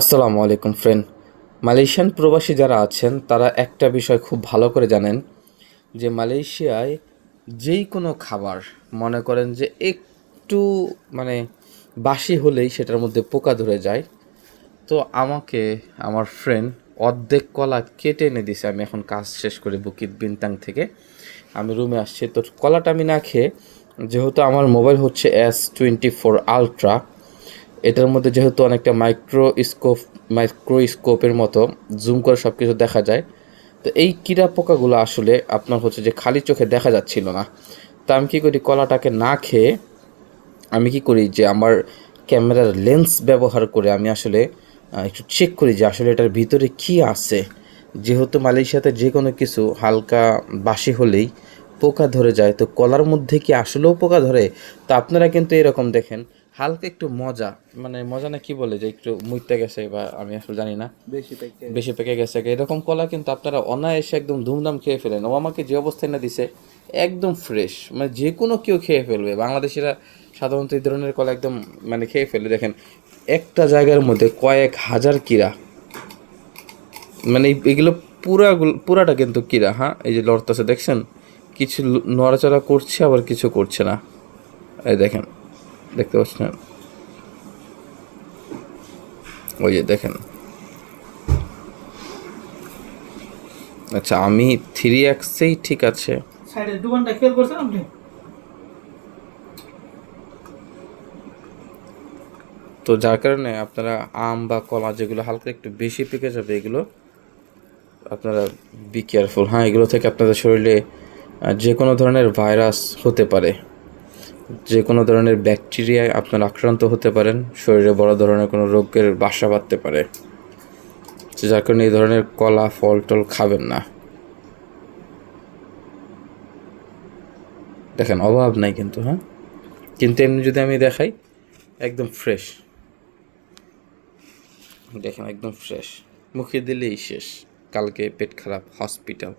আসসালামু আলাইকুম friend. Malaysian প্রবাসী যারা আছেন তারা একটা বিষয় খুব ভালো করে জানেন যে মালয়েশিয়ায় যেই কোনো খাবার মনে করেন যে একটু মানে বাসি হলেই সেটার মধ্যে পোকা ধরে যায়। তো আমাকে আমার ফ্রেন্ড অর্ধেক কলা কেটে এনে দিছে। আমি এখন কাজ শেষ করে বুকিত বিনতাং থেকে আমি রুমে আসছি। তো কলাটা আমি না খেয়ে, যেহেতু আমার মোবাইল হচ্ছে S24 Ultra, এটার মধ্যে যেহেতু অনেকটা মাইক্রোস্কোপের মতো জুম করে সব কিছু দেখা যায়, তো এই কীড়া পোকাগুলো আসলে আপনার হচ্ছে যে খালি চোখে দেখা যাচ্ছিল না। তা আমি কী করি, কলাটাকে না খেয়ে আমি কি করি যে আমার ক্যামেরার লেন্স ব্যবহার করে আমি আসলে একটু চেক করি যে আসলে এটার ভিতরে কি আছে। যেহেতু মালয়েশিয়াতে যে কোনো কিছু হালকা বাসি হলেই পোকা ধরে যায়, তো কলার মধ্যে কি আসলেও পোকা ধরে? তো আপনারা কিন্তু এরকম দেখেন হালকা একটু মজা, মানে মজা না কি বলে, যে একটু মুইতে গেছে বা আমি আসলে জানি না, বেশি পেকে গেছে এরকম কলা কিন্তু আপনারা অনায়াসে একদম ধুমধাম খেয়ে ফেলেন। ও আমাকে যে অবস্থায় না দিছে একদম ফ্রেশ, মানে যে কোনো কেউ খেয়ে ফেলবে। বাংলাদেশিরা সাধারণত এই ধরনের কলা একদম মানে খেয়ে ফেলে। দেখেন একটা জায়গার মধ্যে কয়েক হাজার কীরা, মানে এগুলো পুরাটা কিন্তু কীরা। হ্যাঁ, এই যে লড়তেছে দেখছেন, কিছু নড়াচড়া করছে আবার কিছু করছে না। এই দেখেন, দেখতে পাচ্ছেন? ওই যে দেখেন। আচ্ছা, আমি 3x ঠিক আছে। সাইডের দোকানটা খেয়াল করছেন আপনি? তো যার কারণে আপনারা আম বা কলা যেগুলো হালকা একটু বেশি পেকে যাবে, এগুলো আপনারা বি কেয়ারফুল। হ্যাঁ, এগুলো থেকে আপনাদের শরীরে যে কোনো ধরনের ভাইরাস হতে পারে, যে কোনো ধরনের ব্যাকটেরিয়ায় আপনার আক্রান্ত হতে পারেন, শরীরে বড় ধরনের কোনো রোগের বাসা বাঁধতে পারে। তো যার কারণে এই ধরনের কলা ফল টল খাবেন না। দেখেন অভাব নাই কিন্তু। হ্যাঁ, কিন্তু এমনি যদি আমি দেখাই, একদম ফ্রেশ। দেখেন একদম ফ্রেশ, মুখে দিলেই শেষ, কালকে পেট খারাপ হসপিটাল।